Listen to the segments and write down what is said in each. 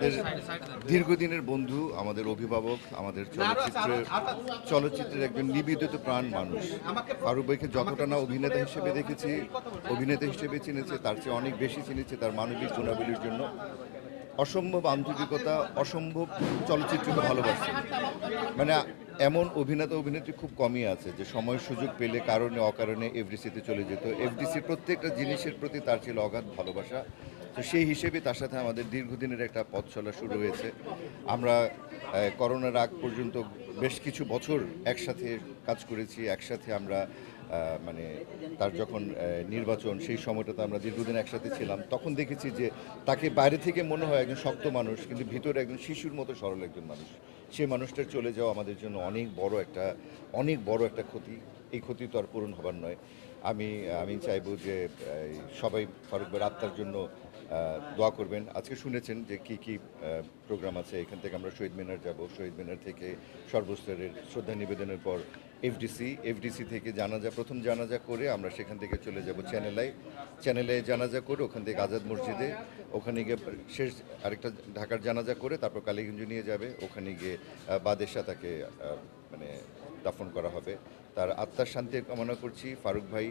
আমাদের দীর্ঘদিনের বন্ধু আমাদের অভিভাবক আমাদের চলচ্চিত্রের চলচ্চিত্রের একজন নিবেদিত প্রাণ মানুষ। ফারুক ভাইকে যতটা না অভিনেতা হিসেবে দেখেছি অভিনেতা হিসেবে চিনেছে তার চেয়ে অনেক বেশি চিনেছে তার মানবিক গুণাবলীর জন্য। অসম্ভব আন্তরিকতা অসম্ভব চলচ্চিত্রকে ভালোবাসে। মানে এমন অভিনেতা অভিনেত্রী খুব কমই আছে যে সময় সুযোগ পেলে কারণে অকারণে এফডিসিতে চলে যেত। এফডিসির প্রত্যেকটা জিনিসের প্রতি তার ছিল অগাধ ভালোবাসা। তো সেই হিসেবে তার সাথে আমাদের দীর্ঘদিনের একটা পথ চলা শুরু হয়েছে। আমরা করোনার আগ পর্যন্ত বেশ কিছু বছর একসাথে কাজ করেছি, একসাথে আমরা মানে তার যখন নির্বাচন সেই সময়টাতে আমরা দীর্ঘদিন একসাথে ছিলাম, তখন দেখেছি যে তাকে বাইরে থেকে মনে হয় একজন শক্ত মানুষ, কিন্তু ভিতরে একজন শিশুর মতো সরল একজন মানুষ। সেই মানুষটার চলে যাওয়া আমাদের জন্য অনেক বড় একটা, অনেক বড় একটা ক্ষতি। এই ক্ষতি তো আর পূরণ হবার নয়। আমি আমি চাইব যে সবাই ফারুক আত্মার জন্য দোয়া করবেন। আজকে শুনেছেন যে কি কি প্রোগ্রাম আছে। এখান থেকে আমরা শহীদ মিনার যাব। শহীদ মিনার থেকে সর্বস্তরের শ্রদ্ধা নিবেদনের পর এফডিসি এফডিসি থেকে জানাজা, প্রথম জানাজা করে আমরা সেখান থেকে চলে যাব চ্যানেলাই চ্যানেলে জানাজা করে ওখান থেকে আজাদ মসজিদে, ওখানে গিয়ে শেষ আরেকটা ঢাকার জানাজা করে তারপর কালীগঞ্জ নিয়ে যাবে। ওখানে গিয়ে বাদেশা তাকে মানে দাফন করা হবে। তার আত্মার শান্তির কামনা করছি। ফারুক ভাই,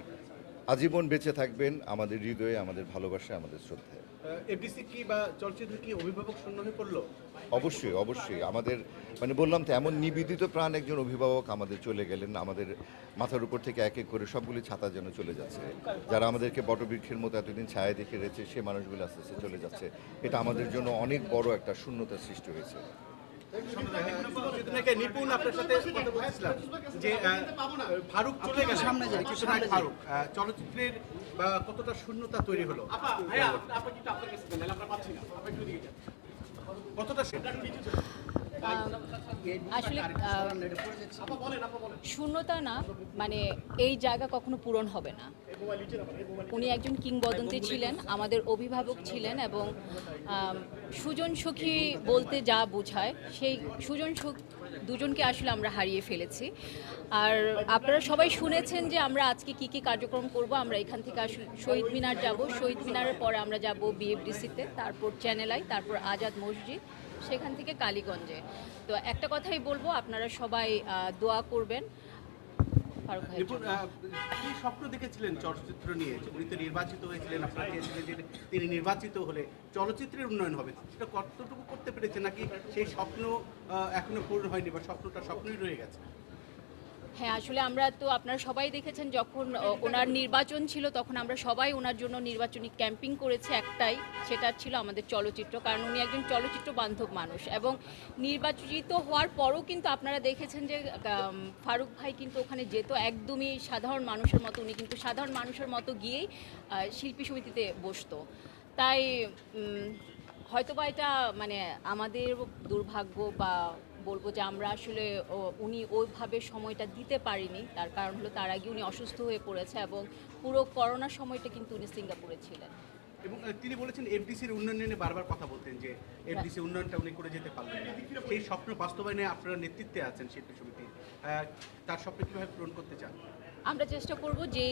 আজীবন বেঁচে থাকবেন। আমাদের হৃদয়ে, আমাদের ভালোবাসায়, আমাদের শ্রদ্ধায়। এফডিসি কি বা চলচ্চিত্র কি অভিভাবক শূন্য হয়ে পড়ল? অবশ্যই অবশ্যই। আমাদের মানে বললাম তো এমন নিবেদিত প্রাণ একজন অভিভাবক আমাদের চলে গেলেন। আমাদের মাথার উপর থেকে এক এক করে সবগুলি ছাতা যেন চলে যাচ্ছে। যারা আমাদেরকে বটবৃক্ষের মতো এতদিন ছায়া দেখে রয়েছে সে মানুষগুলো আস্তে আস্তে চলে যাচ্ছে। এটা আমাদের জন্য অনেক বড় একটা শূন্যতার সৃষ্টি হয়েছে। নিপুণ আপনার সাথে কথা বলছিলাম যে ফারুক চলে গেল সামনে ফারুক চলচ্চিত্রের বা কতটা শূন্যতা তৈরি হলো? কতটা আসলে শূন্যতা না মানে এই জায়গা কখনো পূরণ হবে না। উনি একজন কিংবদন্তি ছিলেন আমাদের অভিভাবক ছিলেন এবং সুজন সখী বলতে যা বোঝায় সেই সুজন সখ দুজনকে আসলে আমরা হারিয়ে ফেলেছি। আর আপনারা সবাই শুনেছেন যে আমরা আজকে কি কি কার্যক্রম করব, আমরা এখান থেকে আসলে শহীদ মিনার যাব। শহীদ মিনারের পরে আমরা যাব বিএফডিসিতে তারপর চ্যানেলাই তারপর আজাদ মসজিদ সেখান থেকে কালীগঞ্জে তো একটা কথাই বলব, আপনারা সবাই দোয়া করবেন। ফারুক ভাই কি স্বপ্ন দেখেছিলেন চলচ্চিত্র নিয়ে? উনি তো নির্বাচিত হয়েছিলেন আপনারা চেয়েছিলেন যে তিনি নির্বাচিত হলে চলচ্চিত্রের উন্নয়ন হবে। সেটা কতটুকু করতে পেরেছে নাকি সেই স্বপ্ন এখনও পূর্ণ হয়নি বা স্বপ্নটা স্বপ্নই রয়ে গেছে? হ্যাঁ আসলে আমরা তো আপনারা সবাই দেখেছেন যখন ওনার নির্বাচন ছিল, তখন আমরা সবাই ওনার জন্য নির্বাচনী ক্যাম্পিং করেছি একটাই, সেটা ছিল আমাদের চলচ্চিত্র, কারণ উনি একজন চলচ্চিত্র বান্ধব মানুষ। এবং নির্বাচিত হওয়ার পরও কিন্তু আপনারা দেখেছেন যে ফারুক ভাই কিন্তু ওখানে যেত, একদমই সাধারণ মানুষের মতো, উনি কিন্তু সাধারণ মানুষের মতো গিয়েই শিল্পী সমিতিতে বসতো। তাই হয়তোবা এটা মানে আমাদের দুর্ভাগ্য বা বলব যে আমরা আসলে উনি ওইভাবে সময়টা দিতে পারিনি। তার কারণ হলো তার আগে উনি অসুস্থ হয়ে পড়েছে এবং পুরো করোনার সময়টা কিন্তু উনি সিঙ্গাপুরে ছিলেন। এবং তিনি বলেছেন এফডিসির উন্নয়ন নিয়ে বারবার কথা বলতেন যে এফডিসি উন্নয়নটা উনি করে যেতে পারলেন সেই স্বপ্ন বাস্তবায়নে আপনারা নেতৃত্বে আছেন শিল্পী সমিতি। তার স্বপ্ন কীভাবে পূরণ করতে চান? আমরা চেষ্টা করব যে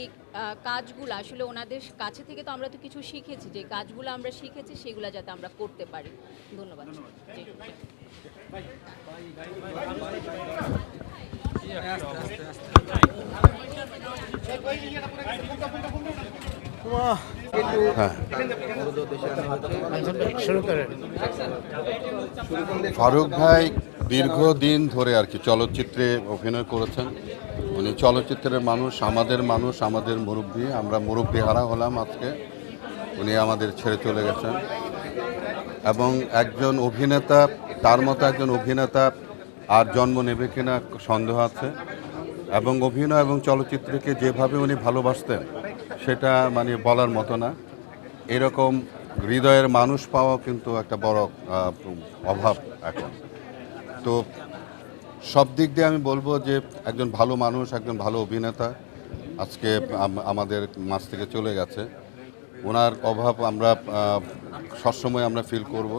কাজগুলো আসলে ওনাদের কাছে থেকে তো আমরা তো কিছু শিখেছি। যে কাজগুলো আমরা শিখেছি সেগুলো যাতে আমরা করতে পারি। ধন্যবাদ। ফারুক ভাই দীর্ঘদিন ধরে আর কি চলচ্চিত্রে অভিনয় করেছেন। উনি চলচ্চিত্রের মানুষ, আমাদের মানুষ, আমাদের মুরব্বী। আমরা মুরব্বী হারা হলাম আজকে। উনি আমাদের ছেড়ে চলে গেছেন। এবং একজন অভিনেতা, তার মতো একজন অভিনেতা আর জন্ম নেবে কিনা সন্দেহ আছে। এবং অভিনয় এবং চলচ্চিত্রকে যেভাবে উনি ভালোবাসতেন সেটা মানে বলার মতো না। এরকম হৃদয়ের মানুষ পাওয়া কিন্তু একটা বড় অভাব এখন। তো সব দিক দিয়ে আমি বলব যে একজন ভালো মানুষ, একজন ভালো অভিনেতা আজকে আমাদের মাঝ থেকে চলে গেছে। ওনার অভাব আমরা সবসময় আমরা ফিল করব।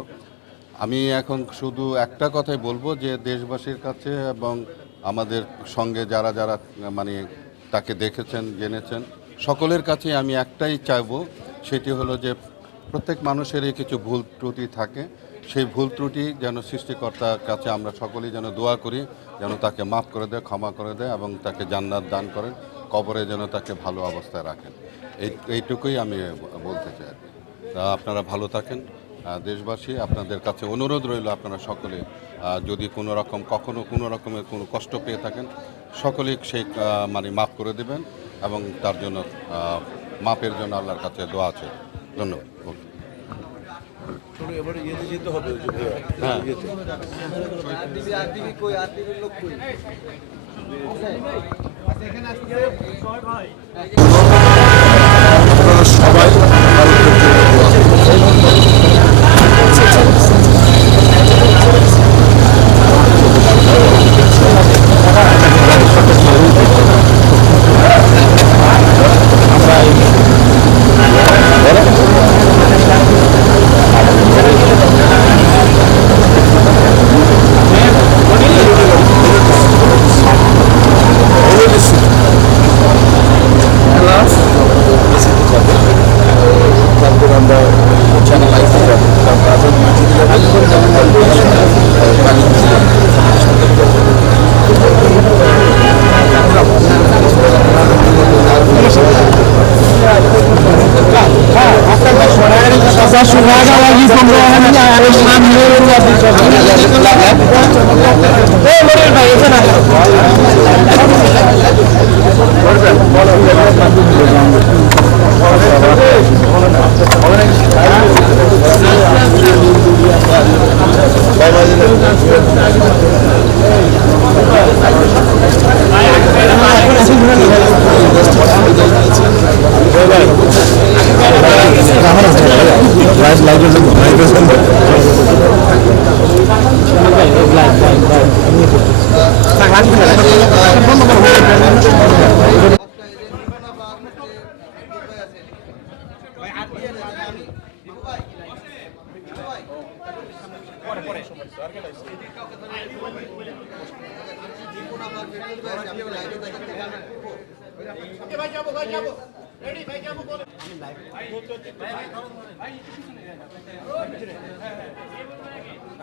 আমি এখন শুধু একটা কথাই বলব যে দেশবাসীর কাছে এবং আমাদের সঙ্গে যারা যারা মানে তাকে দেখেছেন, জেনেছেন সকলের কাছে আমি একটাই চাইব, সেটি হলো যে প্রত্যেক মানুষেরই কিছু ভুল ত্রুটি থাকে। সেই ভুল ত্রুটি যেন সৃষ্টিকর্তার কাছে আমরা সকলেই যেন দোয়া করি, যেন তাকে মাফ করে দেয়, ক্ষমা করে দেয় এবং তাকে জান্নাত দান করেন, কবরে যেন তাকে ভালো অবস্থায় রাখেন। এই, এইটুকুই আমি বলতে চাই। আপনারা ভালো থাকেন। দেশবাসী, আপনাদের কাছে অনুরোধ রইল আপনারা সকলে যদি কোনো রকম কখনো কোনো রকমের কোনো কষ্ট পেয়ে থাকেন সকলেই সেই মানে মাফ করে দেবেন এবং তার জন্য মাপের জন্য আল্লাহর কাছে দোয়া আছে। ধন্যবাদ। এবারে আমি লাইভ